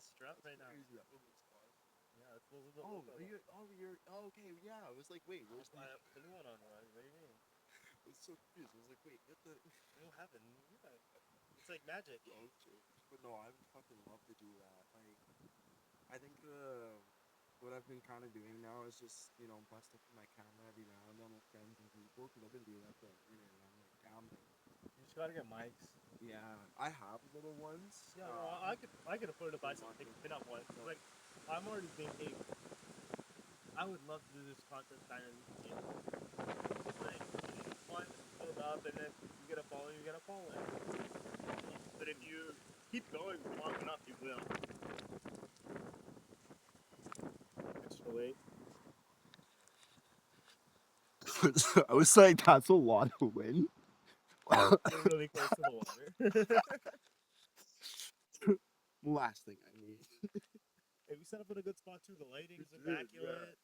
little strut right now. Crazy that little spot. Yeah, it's a little bit. Okay, yeah. I was like, wait, where's I put the new one on. What do you mean? I was so confused. I was like, wait, get the. You don't have it. Yeah. It's like magic. Oh shit! But no, I would fucking love to do that. Like, I think what I've been kind of doing now is just bust up my camera every now and then with friends and people because I've been doing that for a minute and I'm like, damn. You just gotta get mics. Yeah, I have little ones. Yeah, no, I could afford to buy some pin-up ones. Like, I'm already thinking. I would love to do this content kind of routine. Like, one, build up, and then you get a following, you get a following. But if you keep going long enough, you will. Extra weight. I was like, that's a lot of wind. You're really close to the water. Last thing I need. Hey, we set up in a good spot too. The lighting's immaculate.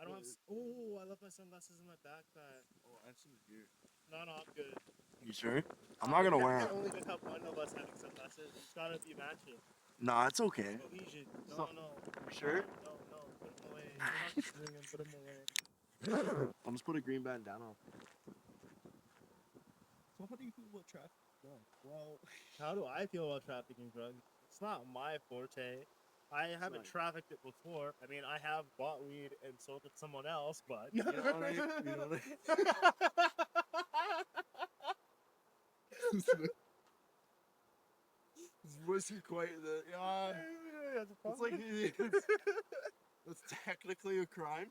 I don't have. Oh, I left my sunglasses in my backpack. Oh, I have some here. No, I'm good. You sure? I'm not gonna wear them. them. Only gonna have one of us having sunglasses. It's gotta be matching. Nah, it's okay. Cohesion. So- No. You sure? No. Put them away. Put them away. I'll just put a green bandana on. So how do you feel about traffic? Well, how do I feel about trafficking drugs? It's not my forte. I haven't trafficked it before. I mean, I have bought weed and sold it to someone else, but You know what I mean? This wasn't quite the it's like it's technically a crime.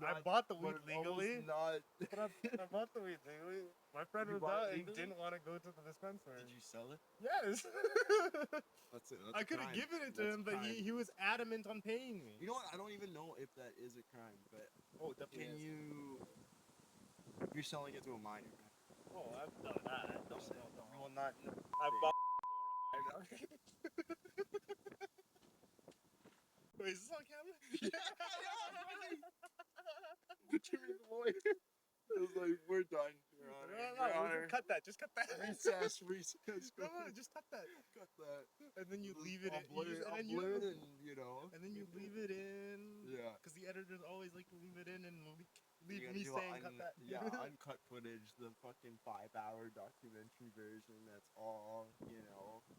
I bought the weed but legally. Not. But I bought the weed legally. My friend was out and he didn't want to go to the dispensary. Did you sell it? Yes. That's it. I could have given it to him, but he was adamant on paying me. You know what? I don't even know if that is a crime, but definitely. Can you? You're selling it to a minor. Oh, I've done that. No. Well, not. I bought more of mine. Wait, is this on camera? Jimmy the lawyer. I was like, we're done. No, cut that. Just cut that. Recess. No, just cut that. Cut that. And then you leave it in. And then you leave it in. Yeah. Because the editors always like to leave it in and leave me saying cut that. Yeah, uncut footage, the fucking 5-hour documentary version. That's all,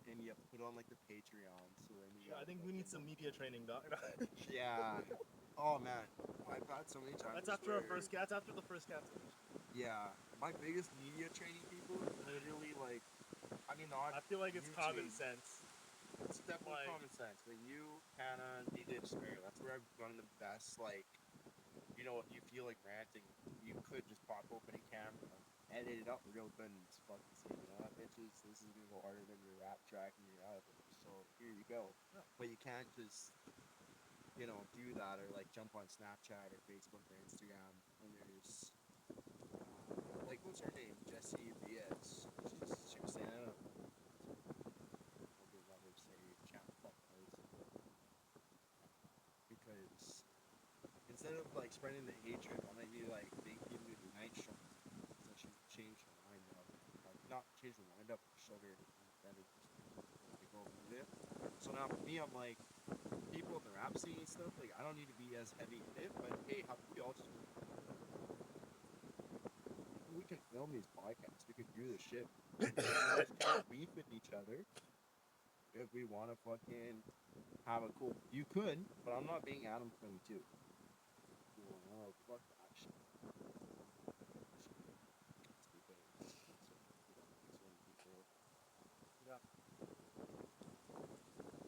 and you have to put it on like the Patreon. So then I think we need some media training, doc. Yeah. Oh man, I've had so many times. That's after the first cats. Yeah, my biggest media training people literally like. I mean, not. I feel like it's YouTube. common sense. It's definitely common sense, but you, Hannah, DJ Despair, that's where I've done the best. Like, if you feel like ranting, you could just pop open a camera, edit it up real good, and just fucking say, bitches, this is gonna go harder than your rap track and your album. So here you go. Yeah. But you can't just. Do that or like jump on Snapchat or Facebook or Instagram when there's like what's her name? Jessie Diaz. She was saying I don't let her say chat because instead of like spreading the hatred, why don't you like make people do night shots? So she changed her mind up. Not changed her mind up, showed her better to go with it. So now for me I'm like people in the rap scene and stuff, like I don't need to be as heavy in it, but hey, how can we all just we can film these podcasts, we can do this shit. Let's can't beef with each other. If we want to fucking have a cool, you could, but I'm not being Adam 22. Oh, fuck that shit. Yeah.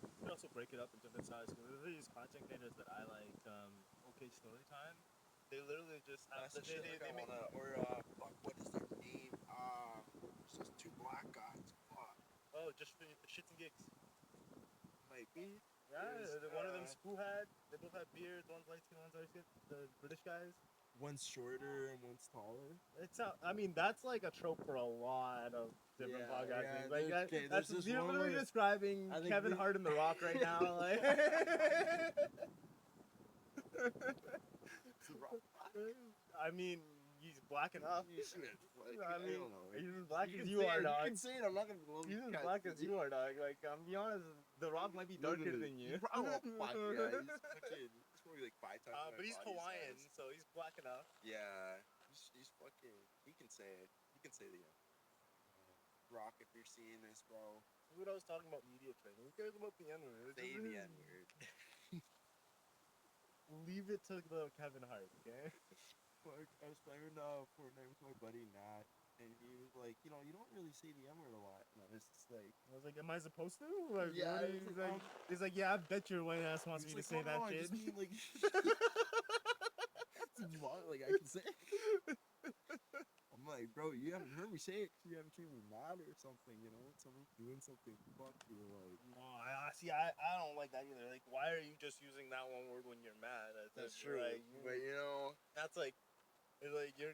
You can also break it up into different sizes. These content creators that I like, OK Storytime, they literally just have what is their name? It's just two black guys. Fuck. Oh, just for shits and gigs. Might be. Yeah, one of them school had. They both had beards. One's light skin, one's dark skin. The British guys. One's shorter and one's taller. I mean, that's like a trope for a lot of different podcasts. Yeah, that's literally describing Kevin Hart and The Rock right now. Like. I mean, he's black enough. I mean, he's as black as you are, dog. You can say it. I'm not gonna believe he's as black as you are, dog. Like, be honest. The Rock might be darker than you. Oh, fuck yeah. He's probably like 5 times my but he's body Hawaiian, size. so he's black enough. Yeah. He's fucking... He can say it. He can say the Rock, if you're seeing this, bro. What I was talking about media training. Who cares about the N-word? Say the N-word. Leave it to the Kevin Hart, okay? Fuck, I was playing Fortnite with my buddy Nat, and he was like, you know, you don't really say the N-word a lot. And I was just like... am I supposed to? Like, Yeah, he's like, yeah, I bet your white ass wants me to say that shit. I just mean, like... like, I can say it. I'm like, bro, you haven't heard me say it because you haven't seen me mad or something, you know? Someone's doing something, fuck you, like... No, I don't like that either. Like, why are you just using that one word when you're mad? That's true, like, but, you know... That's like... It's like you're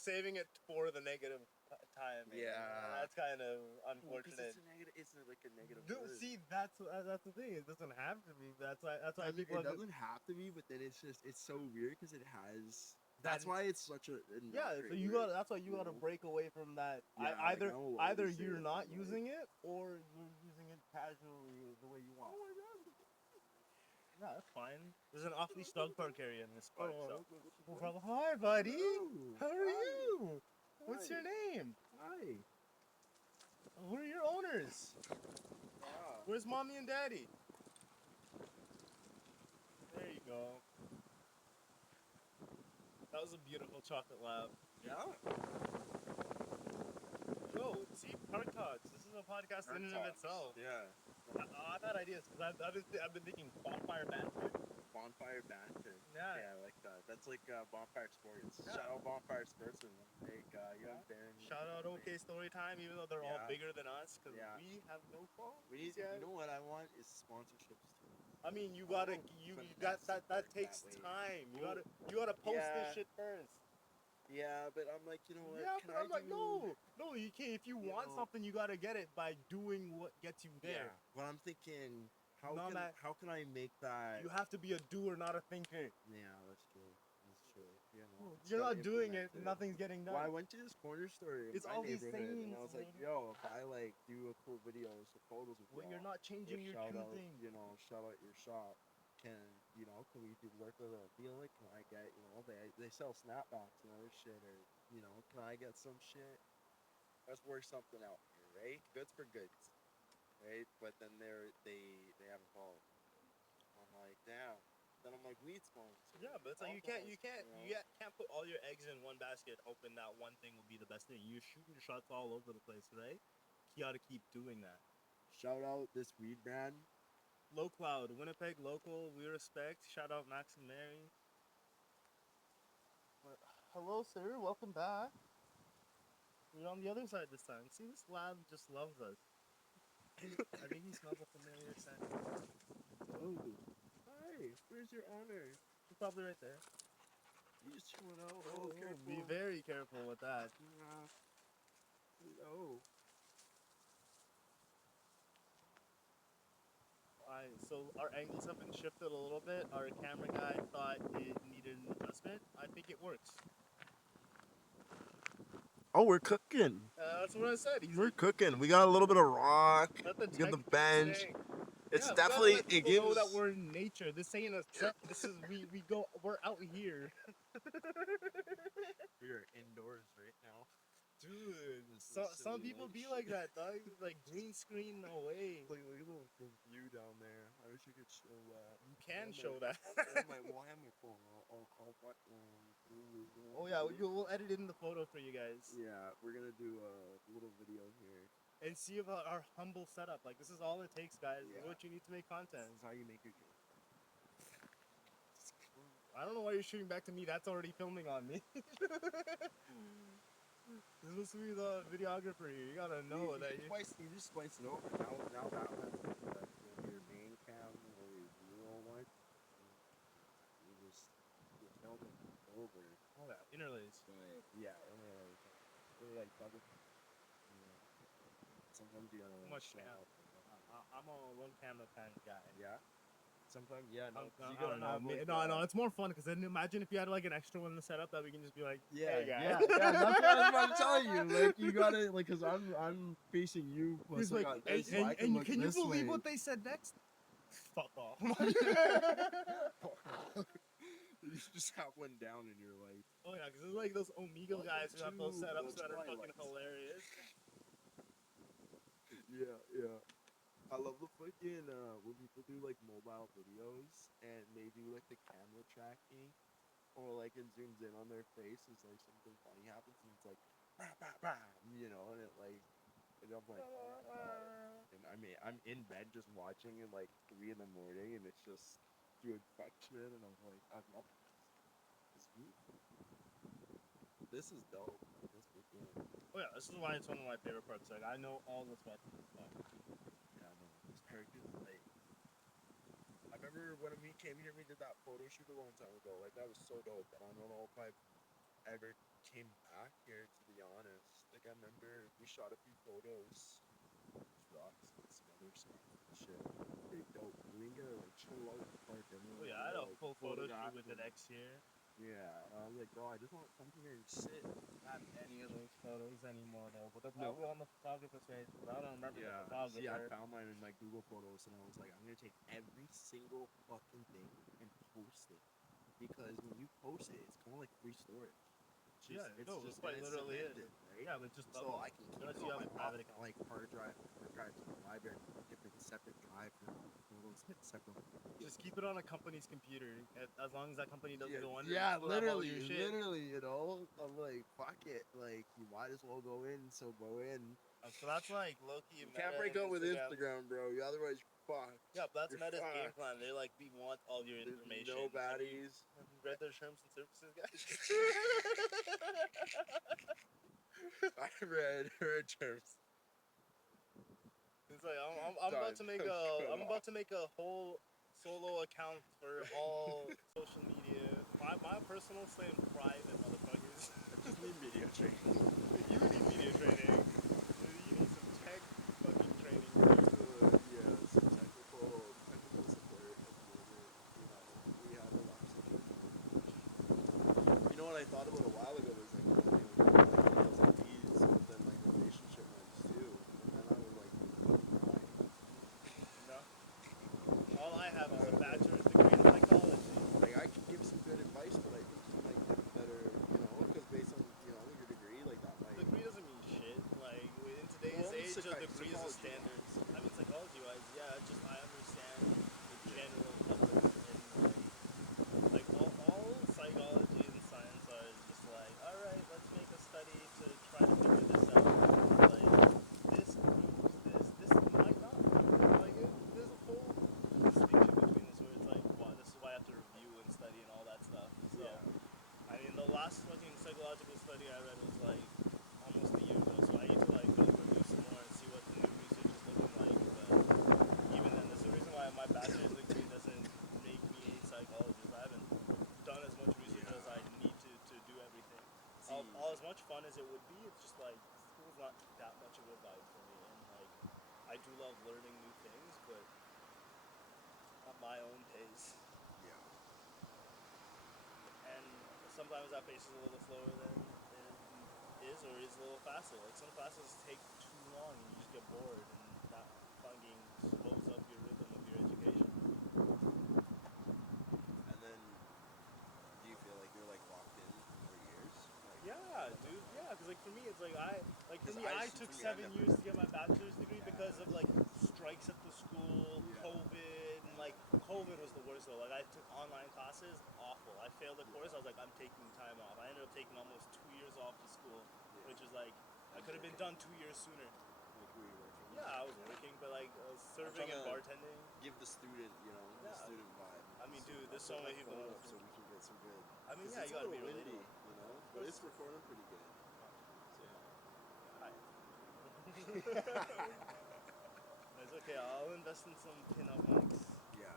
saving it for the negative time. Yeah. That's kind of unfortunate. It's like a negative word. See, that's the thing. It doesn't have to be. That's why It doesn't have to be, but then it's so weird because it has. That's why it's such a so you got. That's why you got to break away from that. Yeah, either you're not using it or you're using it casually the way you want. Oh my god. Yeah, that's fine. There's an off-leash dog park area in this park. Oh, so. Hi, buddy. Hello. How are you? What's your name? Hi. Who are your owners? Where's mommy and daddy? There you go. That was a beautiful chocolate lab. Yeah. Yo, see, Park Talks. This is a podcast in and of itself. Yeah. I've had ideas because I've been thinking bonfire banter. Bonfire banter. Yeah. Yeah, I like that. That's like bonfire sports. Yeah. Shout out bonfire sports and like young Baron. Shout out OK Story Time, even though they're all bigger than us, because we have no phone. You know what I want is sponsorships too. I mean, you gotta that takes time. You gotta post this shit first. Yeah, but I'm like, you know what? Yeah, but I'm like, no, you can't. If you want something, you gotta get it by doing what gets you there. Yeah. But I'm thinking, how can I make that? You have to be a doer, not a thinker. Yeah, that's true. That's true. You know, you're not doing it, nothing's getting done. Well, I went to this corner store in my neighborhood, and I was like, yo, if I like do a cool video, some photos with you're not changing your two things. You know, shout out your shop. Can we do work with a dealer? Can I get, they sell snapbacks and other shit, or, can I get some shit? Let's work something out here, right? Goods for goods, right? But then they haven't followed. I'm like, damn. Then I'm like, weed sponsor. Yeah, but it's like you can't put all your eggs in one basket hoping that one thing will be the best thing. You're shooting shots all over the place, right? You gotta keep doing that. Shout out this weed brand. Low Cloud, Winnipeg local, we respect. Shout out Max and Mary. Hello, sir. Welcome back. We're on the other side this time. See, this lab just loves us. I think he smells a familiar scent. Oh, hi. Where's your honor? He's probably right there. You just chilling out. Oh, careful. Be very careful with that. Yeah. Oh. So our angles have been shifted a little bit. Our camera guy thought it needed an adjustment. I think it works. Oh, we're cooking. That's what I said. We're cooking. We got a little bit of rock. We got the bench. It's definitely it gives. Know that we're in nature. This ain't a set. This is we're out here. We are indoors right now. Dude, some people be like that, dog. Like green screen, no way. Look at the little view down there. I wish you could show that. You can show that. I have my phone. Oh yeah, we'll edit it in the photo for you guys. Yeah, we're gonna do a little video here and see about our humble setup. Like this is all it takes, guys. Yeah. What you need to make content. This is how you make your game. I don't know why you're shooting back to me. That's already filming on me. This is supposed to be the videographer here. You gotta know that you just splice it over. Now that one's your main cam or your B-roll one. You just film it over. Oh yeah, interlace. Yeah, interlace. Really like double. Sometimes you gotta much now. I'm a one camera kind of guy. Yeah. sometimes, yeah, no, 'cause you I gotta don't know. have like, No. It's more fun because then imagine if you had like an extra one to set up that we can just be like, yeah, hey, guys. yeah, that's what I was about to tell you. Like, you gotta, like, cause I'm facing you, plus He's I like, got this, so I can and look can you this believe way. what they said next? Fuck off. You just have one down in your life. Oh yeah, because it's like those Omegle guys who have those setups Those that are fucking highlights. hilarious. Yeah. I love the fucking when people do like mobile videos and they do like the camera tracking, or like it zooms in on their face as like something funny happens and it's like, bah, bah, bah, you know, and it like, and I'm like, oh my God. And I mean, I'm in bed just watching at like 3 in the morning, and it's just doing fuck shit, and I'm like, I love this. This is dope. This is good. Oh yeah, this is why it's one of my favorite parts. Like I know all this about this stuff. Yeah, I know. This character is like, I remember when we came here, we did that photo shoot a long time ago. Like that was so dope. And I don't know if I've ever came back here, to be honest. Like I remember we shot a few photos, rocks and some other stuff and shit. Pretty dope. We didn't get to like chill out in the park. Oh yeah, I had a full photo shoot with an ex here. Yeah, and I was like, bro, I just want to come here and sit. Not any of those photos anymore though, but they're No. probably on the photographer's page. I don't remember the photographer. See, I found mine in my Google Photos, and I was like, I'm gonna take every single fucking thing and post it, because when you post it, it's kind of like free storage. It's it's quite literally it. Right? Yeah, but just So I can keep unless it you on have my a private account. like hard drive to the library, different separate drive for photos, separate. Just keep it on a company's computer, as long as that company doesn't go under. Yeah, you still have all literally, your shit. you know. I'm like, fuck it, like you might as well go in, so go in. So that's like low-key. You can't break up with Instagram, bro. Otherwise, fuck. Yeah, but that's You're Meta's game fucked. plan. They're like, we want all your There's information. no baddies. Have you read their terms and services, guys? I read her terms. It's like I'm about to make a whole solo account for all social media. My personal saying private, motherfuckers. I just need video training. You need video training. You need some tech fucking training. Yeah, some technical support at the moment. You know, we have a lot of situations. You know what I thought about a while ago was like, you know, videos like these, but then like relationship ones too. And then I was like, why? No. All I have is a bachelor's degree in psychology. Like I can give some good advice, but I think you might get better, you know, because based on, you know, your degree, like that might. Degree doesn't mean shit. Like in today's age, a degree is a standard. I mean, psychology-wise, yeah. It's just I understand the general public and like all psychology and science are just like, all right, let's make a study to try to figure this out. Like this proves this. This might not. Like there's a whole distinction between this where it's like, wow, this is why I have to review and study and all that stuff. So. Yeah. I mean, the last fucking psychological study I read was like almost a year ago, so I need to like go review some more and see what the new research is looking like. But even then, this is the reason why my bachelor's degree doesn't make me a psychologist. I haven't done as much research as I need to do everything. All as much fun as it would be, it's just like school's not that much of a vibe for me, and like I do love learning new things, but at my own pace. Yeah. And sometimes that pace is a little slower than it is, or is a little faster. Like some classes take too long and you just get bored, and that fucking slows up your rhythm of your education. And then, do you feel like you're like locked in for years? Like, Yeah, dude. Yeah, because like for me, it's like I took for me, 7 years to get my bachelor's degree because of like Yeah. strikes at the school, COVID, and like COVID was the worst though. Like I took online classes, awful. I failed the course. I was like, I'm taking time off. I ended up taking almost 2 years off to school, which is like I could have been done 2 years sooner. Like, were you working? Yeah, I was working, but like serving and bartending. Give the student, you know, the Yeah. student vibe. I mean, dude, there's so many people. So we can get some good. I mean, 'Cause yeah, it's you gotta a be little relatable. windy, you know, but it's recording pretty good. So. Hi. It's okay. I'll invest in some pin-up mics. Yeah.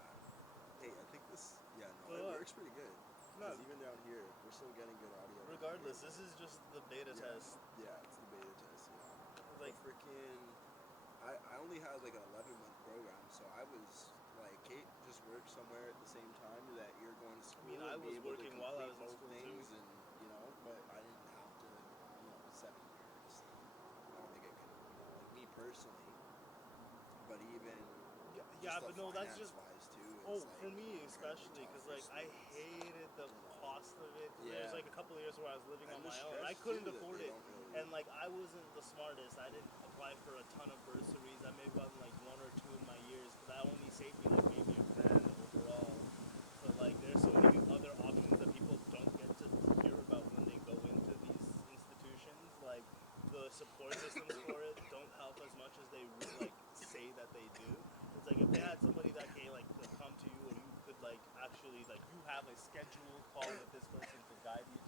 Hey, I think this. Yeah, no, So, it works pretty good. No. Because even down here, we're still getting good audio. Regardless, this is just the beta test. Yeah, it's the beta test. Yeah. Like freaking. I only had like an 11-month program, so I was like Kate just work somewhere at the same time that you're going to school. I mean, I and be was able working to while I complete was in both school things, too. and you know, but I didn't have to, 7 years. I don't think I could, like me personally. But even Yeah, just the but no, that's finance just. wise too. Oh, It's like for me incredibly especially, tough because for like I students. hated the cost of it. There's Yeah. like a couple of years where I was living And on the my own. I stress couldn't too that afford they it, don't really. and like I wasn't the smartest. I didn't apply for a ton of bursaries. I may have gotten like one or two in my years, but that only saved me like maybe $1,000 overall. So like there's so many other options that people don't get to hear about when they go into these institutions. Like the support systems for it don't help as much as they like say that they do. It's like if they had somebody that can like come to you, or you could like actually like you have a scheduled call with this person to guide you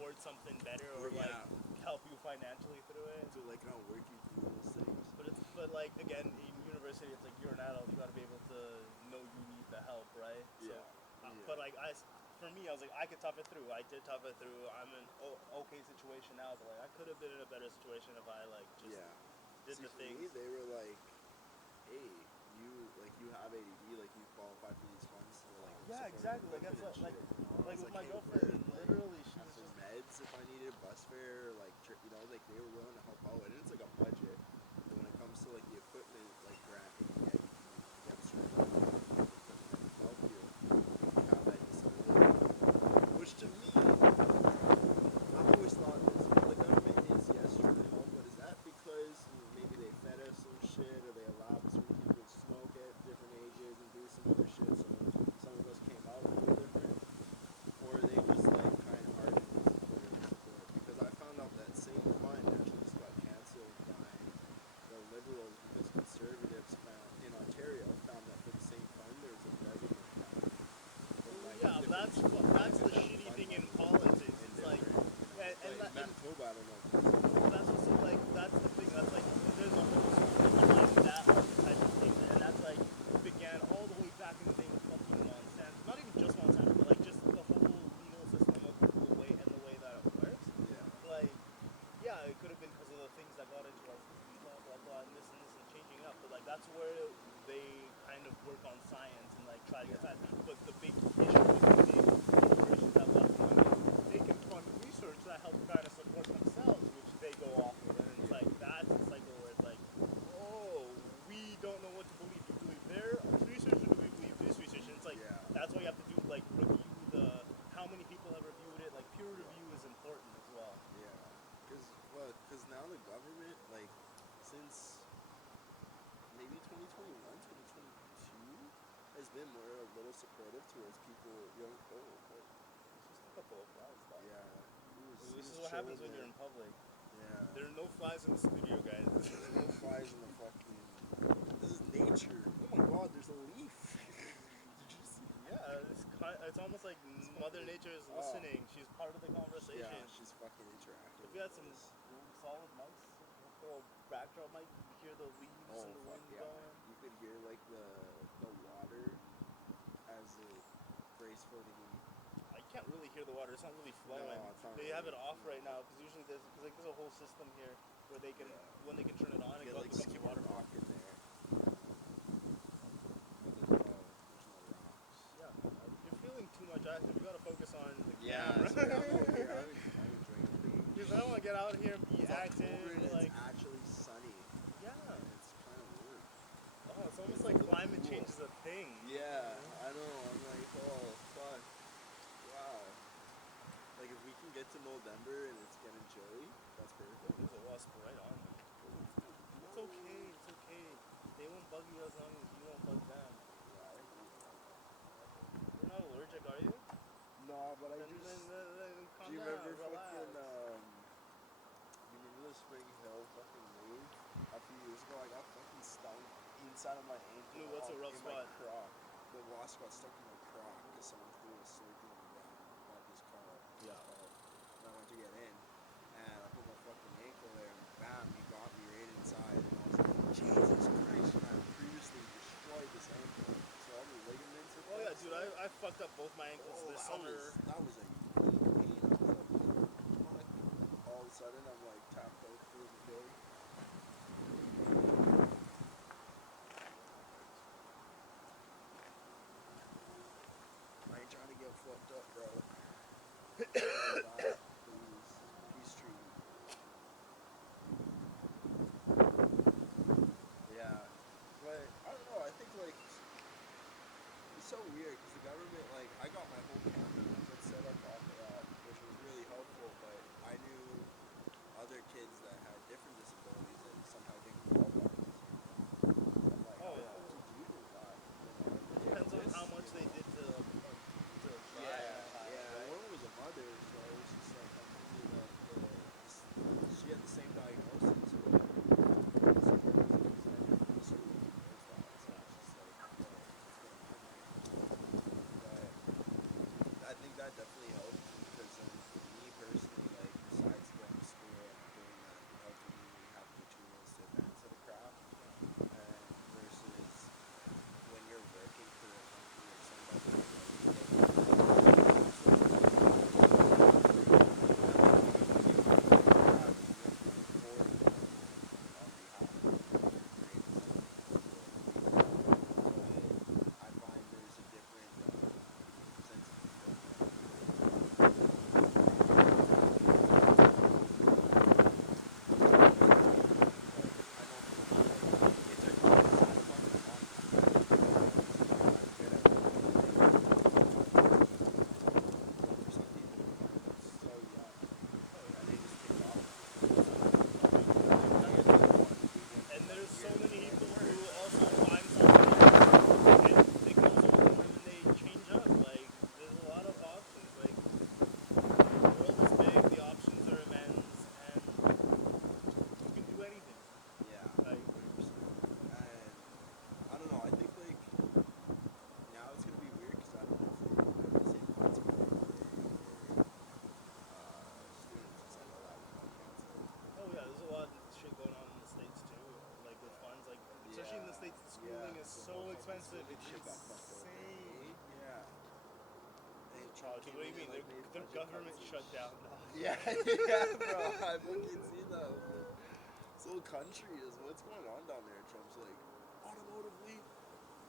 towards something better, or like Yeah. help you financially through it. To like work you through those things. But like again, in university, it's like you're an adult. You got to be able to know you need the help, right? So, Yeah. but like for me, I was like I could tough it through. I did tough it through. I'm in okay situation now, but like I could have been in a better situation if I like just did See, the for things. me, they were like, "Hey, you have ADD, like you qualify for these funds to like Yeah, support exactly. Like equipment that's and what, shit." You know, I like was with like, my "Hey, girlfriend. word, like." Literally, she And was for just meds, if I needed bus fare, or, like like they were willing to help out, and it's like a budget. But when it comes to like the equipment, like grant that you get a certain amount of equipment that can help you if you have that disability. Which to me, I've always thought this. The government is yes trying to help, but is that because maybe they fed us some shit, or they allowed certain people to smoke at different ages and do some other shit, so some of us came out a little different? Or are they just like trying hard and support? Because I found out that same fund actually just got cancelled by the Liberals because conservatives found in Ontario found that for the same fund there was a revenue cut. From like yeah. But different that's the that shitty fund thing in money politics. and It's like different, and, but in and, and Manitoba I don't know. that's also like that's the thing. That's like there's a whole story behind that type of thing, and that's like began all the way back in the day with fucking Monsanto. Not even just Monsanto, but like just the whole legal system of the way that it works. Yeah. Like, yeah, it could have been because of the things that got into our system, blah blah blah, and this and changing up. But like that's where they kind of work on science and like try to get that. But the big issue with the big corporations that lots of money, they can fund research that helps kind of support themselves, which they go off of, and it's like that's a cycle where it's like, oh, we don't know what to believe. Do we believe their research, or do we believe this research? And it's like that's why you have to do like review the how many people have reviewed it. Like peer review is important as well. Yeah, because now the government, like, since maybe 2021, 2022, has been more a little supportive towards people, young. Just a couple of flies, though. Yeah, This is what happens when you're in public. Yeah. There are no flies in the studio, guys. There's no flies in the fucking. This is nature. Oh my god, there's a leaf. Did you see? Yeah, it's almost like Mother Nature is listening. She's part of the conversation. Yeah, she's fucking interactive. If you had some solid mics, little backdrop mic, you could hear the leaves and the wind going. You could hear like the water as it gracefully. I can't really hear the water. It's not really flowing. No, it's not They really, have it off right now because usually there's a whole system here where they can when they can turn it on, it like becomes skip a water rock flow. in there. But there's no rocks. Yeah, you're feeling too much active. You gotta focus on the Yeah, camera. sorry, I'm out here. I'm enjoying the beach. Because I don't want to get out here and be It's active. October and Like, it's actually sunny. yeah. It's kind of weird. Oh, it's almost like climate change is a thing. Yeah, I know. I'm like, oh, fuck. Wow. Like, if we can get to November and it's getting chilly, that's perfect. There's a wasp right on me. It's okay. It's okay. They won't bug you as long as you won't bug them. You're not allergic, are you? No, but Then calm do you down, remember relax. fucking, you remember the Spring Hill fucking wave? A few years ago, I got fucking stung inside of my ankle. Dude, what's a rough in spot? my croc. The wasp got stuck in my croc because someone threw a slurpee on the ground at this car. Yeah. And I went to get in, and I put my fucking ankle there, and bam, he got me right inside. And I was like, Jesus Christ, man, I previously destroyed this ankle. So all the ligaments and Oh yeah, dude, I fucked up both my ankles this summer. That was a unique pain. I was like, fuck. All of a sudden, I'm like tapped out for the day. Oh, came what do you in mean? and, like, made The budget government cuts and shut shit. down. Dog. Yeah, yeah, bro. I fucking seen that. I was like, this whole country is what's going on down there. Trump's like, automotively,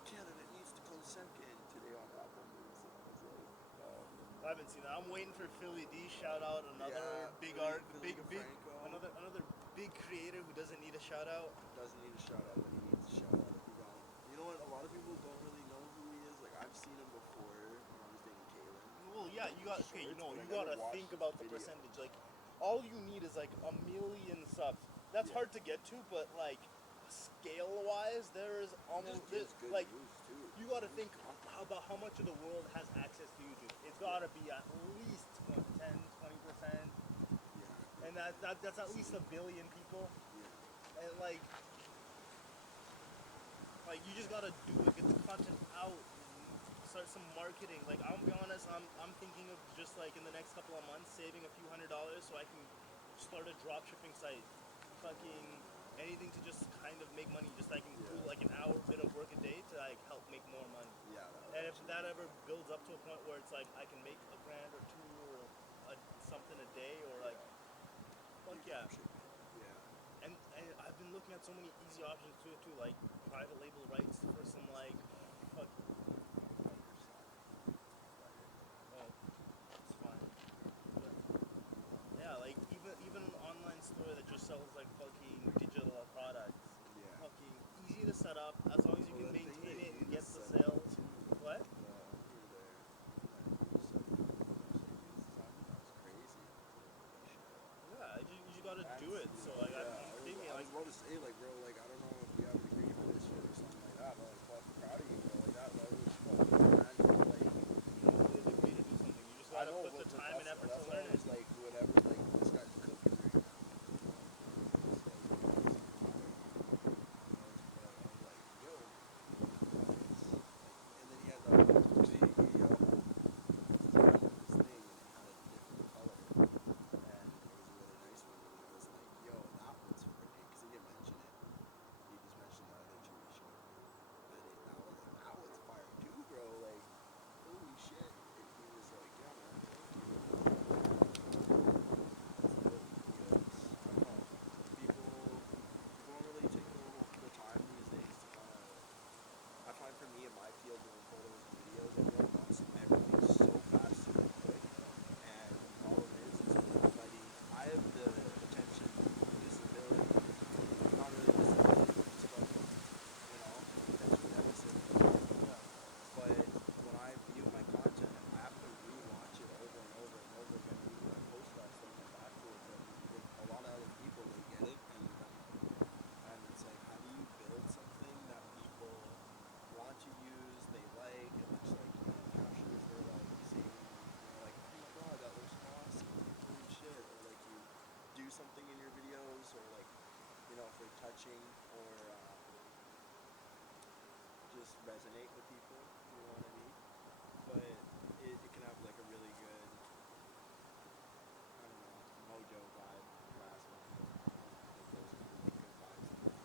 Canada needs to come second today on Apple News. And I was like, oh. I haven't seen that. I'm waiting for Philly D. Shout out another Philly big DeFranco. another big creator who doesn't need a shout out. Doesn't need a shout out, but he needs a shout out if you don't. You know what? A lot of people don't really know who he is. Like, I've seen him before when I was dating Kaylin. Well, yeah, you got okay. You Shorts, know, but I you never gotta watched think his about the videos. percentage. Like, all you need is like 1,000,000 subs. That's Yeah. hard to get to, but like scale wise, there is almost He just gives good like news too. you gotta think about how much of the world has access to YouTube. It's gotta be at least 10, 20%, Yeah. and that's at least 1 billion people. Yeah. And like you just gotta do it, get the content out, start some marketing. Like I'll be honest, I'm thinking of just like in the next couple of months saving a few $100s so I can start a drop shipping site. Fucking anything to just kind of make money, just I can do like an hour bit of work a day to like help make more money. Yeah. And if that ever builds up to a point where it's like I can make $1 grand or two or something a day or like fuck yeah. And I've been looking at so many easy options to it too, like private label rights for some like fuck. Oh, it's fine. But yeah, like even an online store that just sells like fucking digital products. Yeah. Fucking easy to set up as long as you can maintain it and get the sales. What? Yeah, you just gotta do it. So like I'm thinking I like. was about to say, like, bro, like, I don't know if you have a degree for this shit or something like that, but like, fucking proud of you, bro. Like, that was fucking grand, like. You don't need a degree to do something. You just gotta put the time and effort to learn it. Like, whatever, like, this guy's cooking right now. Yo. And then he had the whole this thing, and it had a different color. And it was a really nice one. And I was like, yo, that one's for me. Because he didn't mention it. He just mentioned the other TV show. But that one's fire too, bro. Like, holy shit. And he was like, yeah, man, thank you. It's dope because, I don't know, people don't really take the time these days to kind of, I find for me in my field doing photos and videos, everyone wants everything so fast, super quick. And the problem is nobody, I have the attention disability, not really disability, but, you know, attention deficit. But when I view my content, I have to rewatch it over and over and over again, even when I post that stuff like afterwards. And like, a lot of other people, they get it and they don't. And it's like, how do you build something that people want to use, they like, and it's like, you know, captures their like saying, you know, like, oh my god, that looks awesome, like, holy shit, or like you do something in your videos, or like, you know, if they're touching, or just resonate with people, you know what I mean? But it can have like a really good, I don't know, mojo vibe, last one, like those really good vibes and things.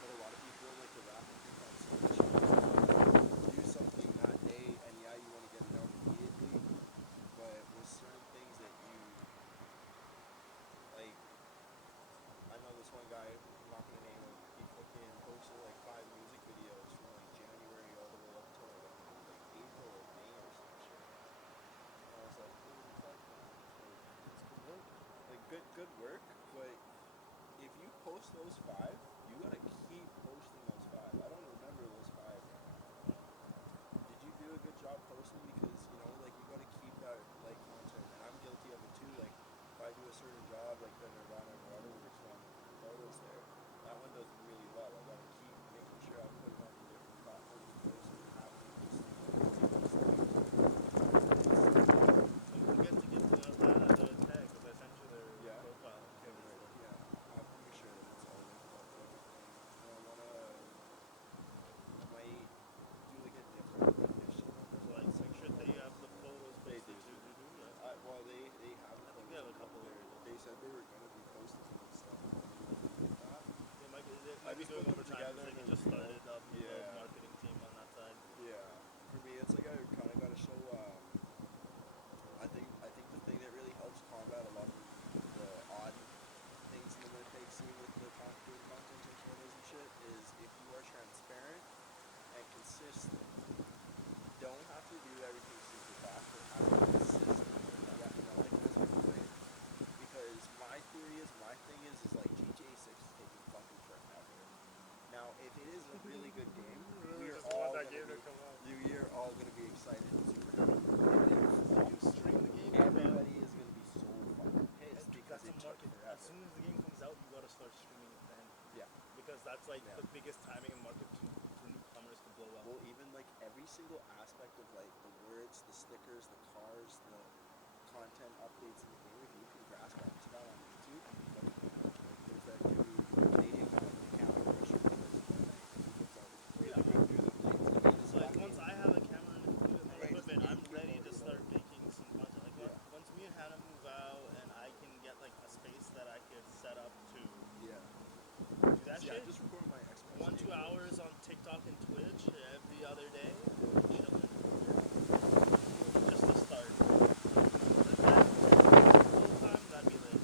But a lot of people like the rap and hip hop scene, do something that day, and yeah, you want to get it out immediately, but with certain things that you, like, I know this one guy, I'm not gonna name him, he fucking posted like 5 music videos from like January all the way up to like April or May or some shit. And I was like, holy fuck, man. Like, it's good work. Like, good work, but if you post those 5, you gotta keep posting those 5. I don't remember those 5 right now. Did you do a good job posting? Because, you know, like, you gotta keep that, like, content, and I'm guilty of it too. Like, if I do a certain job, like the Nirvana Waterworks one, photos there, that one does really well. I gotta keep making sure I put it on the different platforms and post it and have people see it. Don't forget to get that as a tag because I sent you their profile. Okay, yeah. I'll make sure that it's all linked up and everything. And I wanna, might do like a different rendition of it. So like make sure they have the photos They posted do. too. Yeah. Well, they have the I think photos they have a up couple there. there. They said they were gonna be posted content updates in the game, if you can grasp onto that on YouTube, like there's that dude, Canadian guy, the camera rusher brothers, he puts out really good news updates. And he just Like fucking, once I have a camera and right, just equipment, I'm YouTube ready mode, to you start know? making some content. Like once me and Hannah move out and I can get like a space that I could set up to Yeah. do that Yeah, shit. just record my Xbox 1-2 games. hours on TikTok and Twitch every other day, chilling. Just to start. But then full time, that'd be lit.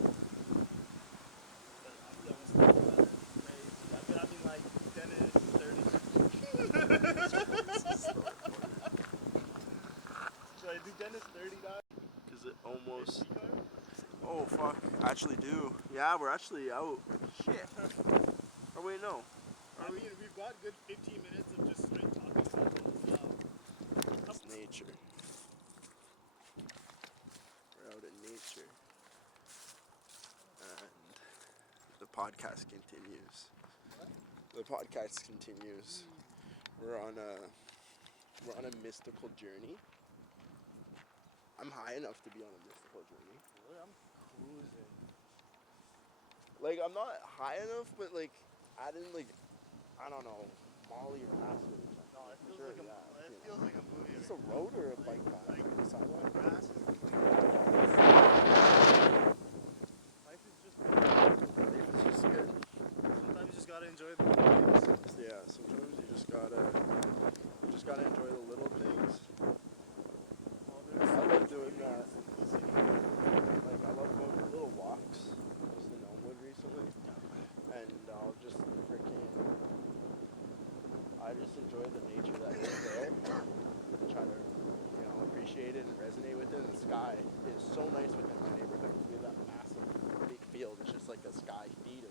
But I'm almost thinking about it. Crazy. I've been like Dennis 30. Should I do Dennis 30 now? Is it almost? SD card? Oh fuck! Actually, do. Yeah, we're actually out. Shit. Oh wait, no. I mean, we've got good 15 minutes of just straight talking content as well. It's nature. We're out in nature, and the podcast continues. What? The podcast continues. We're on a mystical journey. I'm high enough to be on a mystical journey. Really? I'm cruising. Like, I'm not high enough, but like, adding like, I don't know, Molly or acid or something. No, it feels Sure, like yeah, it feels like a movie. Is this a road or a bike path? Like Like a sidewalk? grass is life is just Life is just good. sometimes you just gotta enjoy the things. Yeah, sometimes you just gotta enjoy the little things. I love doing that. Like, I love going for little walks. Just in Elmwood recently. And I'll just I just enjoy the nature that is there. And try to, appreciate it and resonate with it. And the sky is so nice within my neighborhood. We have that massive big field. It's just like a sky theater,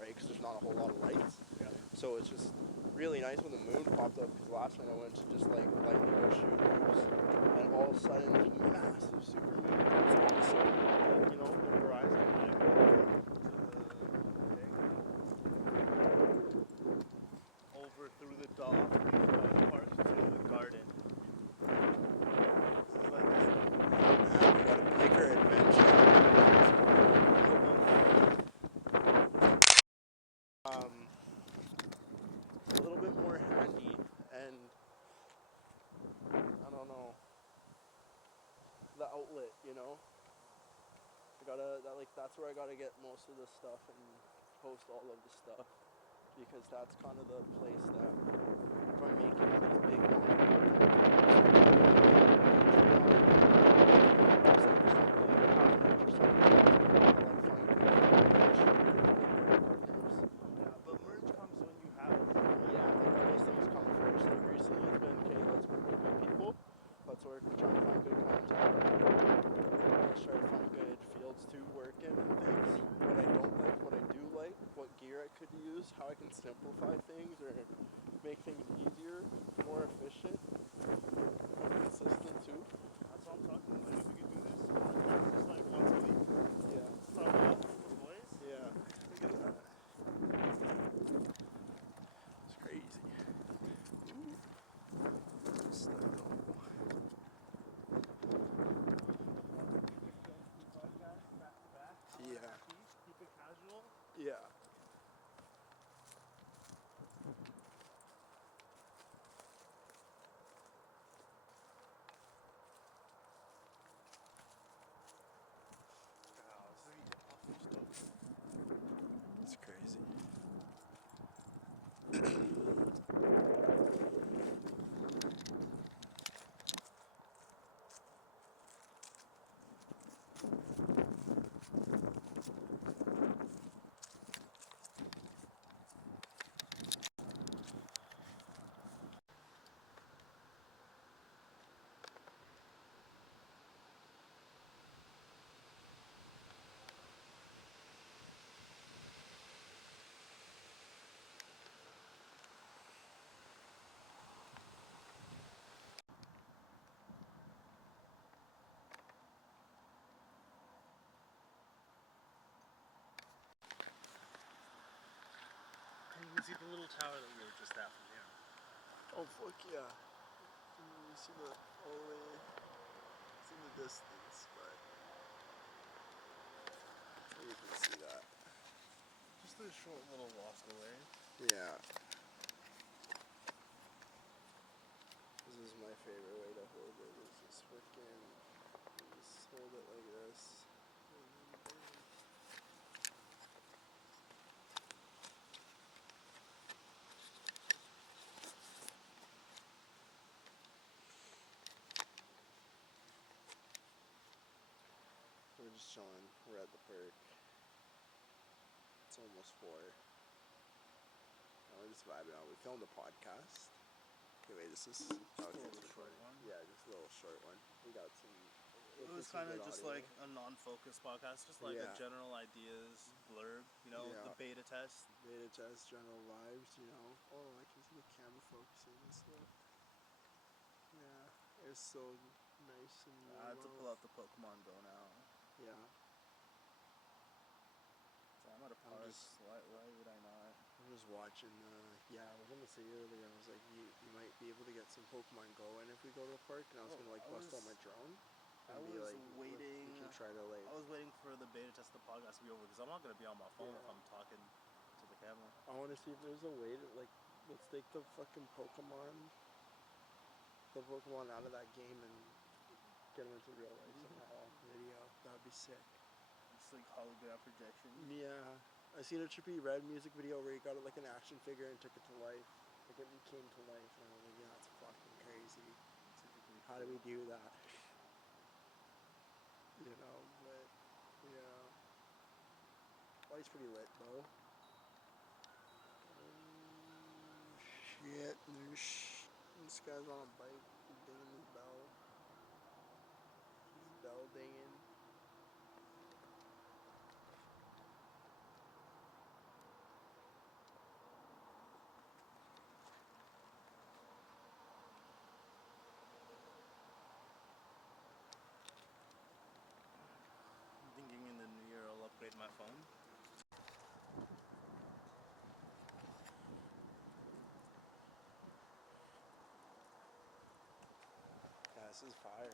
right? Because there's not a whole lot of lights. Yeah. So it's just really nice when the moon popped up. Because last night I went to just like lightly go shoot moose, and all of a sudden this massive super moon comes over the sun, like, the horizon. Over through the dock, park to the garden. This is like And we got a bigger adventure. A little bit more handy, and I don't know, the outlet, that's where I gotta get most of the stuff and post all of the stuff, because that's kind of the place that if I'm making all these big yeah, but merch comes when you have it. yeah, like all those things come first. Like recently it's been, okay, let's work with good people. Let's work, try to find good content. Let's try to find good fields to work in and things. What I don't like, what I do like, what gear I could use, how I can simplify things or make things easier, more efficient, more consistent too. That's what I'm talking about. If we could do this just like once a week. Yeah. Start off with the boys. Yeah. Look at that. It's crazy. Ooh. Style. Podcast back to back. Yeah. Keep it casual. Yeah. It's crazy. And you can see the little tower that we were just at from here. Oh fuck yeah. You see the all the way, it's in the distance, but do that. Just a short little walk away. Yeah. This is my favorite way to hold it. Is just freaking just hold it like this. We're just chilling. We're at the park. It's almost 4. We're just vibing out. We filmed a podcast. Anyway, this is Just a little short one. Yeah, just a little short one. We got some. It was kind of just like a non-focused podcast, just like a general ideas blurb, you know, the beta test. Beta test, general vibes, you know. Oh, I can see the camera focusing and stuff. Yeah, it's so nice and warm. I have to pull out the Pokemon Go now. Yeah. So I'm at a park. Why would I not? I was watching, yeah, I was gonna say earlier, I was like, you might be able to get some Pokemon Go in if we go to the park, and I was gonna like bust out my drone. I was like, waiting. We can try to like. I was waiting for the beta test of the podcast to be over because I'm not gonna be on my phone if I'm talking to the camera. I want to see if there's a way to like, let's take the fucking Pokemon out of that game and get them into real life somehow. Video, that would be sick. It's like hologram projection. Yeah, I seen a Trippy Red music video where he got like an action figure and took it to life. Like it came to life, and I was like, yeah, that's fucking crazy. How do we do that? You know, but yeah. Life's pretty lit though. Shit, this guy's on a bike, he's dinging his bell. He's bell dinging. I'm thinking in the new year I'll upgrade my phone. Yeah, this is fire.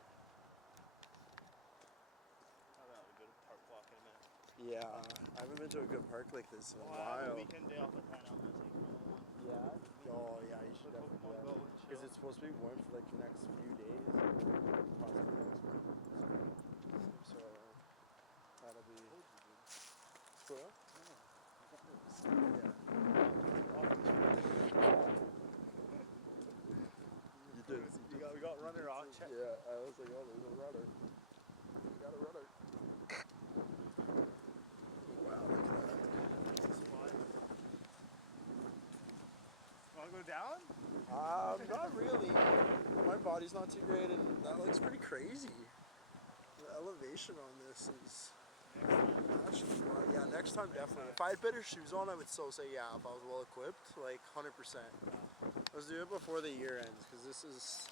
How about we go to park walk in a minute? Yeah, I haven't been to a good park like this in a I have while. a weekend day off of 10. I'm gonna take one. Yeah? Oh yeah, you should definitely do that. Because it's supposed to be warm for like the next few days. Possibly next month. So that'll be. So yeah. You did. We got runner off. Check. Yeah, I was like, oh, there's a rudder. We got a rudder. Wow, look at that. This is fun. Wanna go down? Not really. My body's not too great, and that looks pretty crazy. The elevation on this is actually, yeah, next time definitely. If I had better shoes on, I would still say yeah. If I was well equipped, like 100%. Let's do it before the year ends, because this is.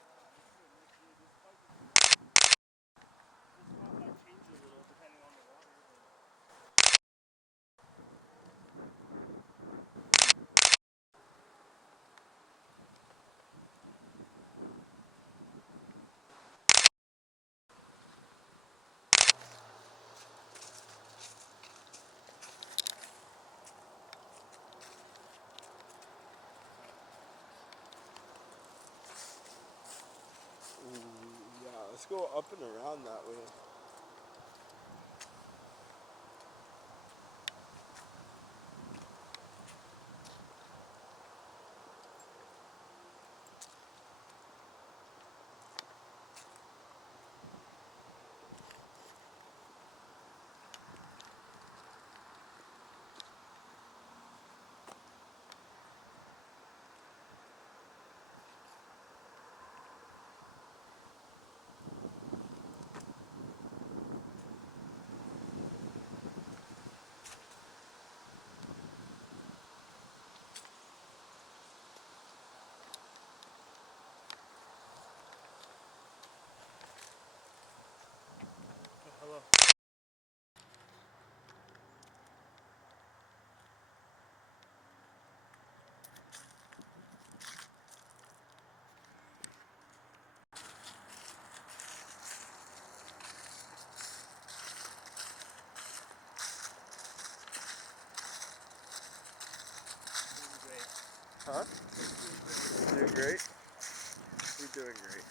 Yeah, let's go up and around that way. Huh? Doing great? You're doing great.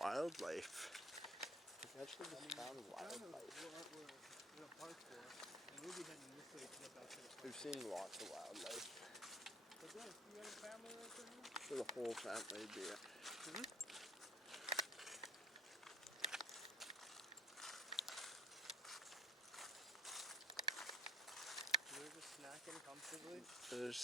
Wildlife. We actually just found wildlife. We're in a park for, and we'll be heading this way to get back to the park. We've seen lots of wildlife. But yeah, you got a family over here? For the whole family, yeah. We're just snacking comfortably. There's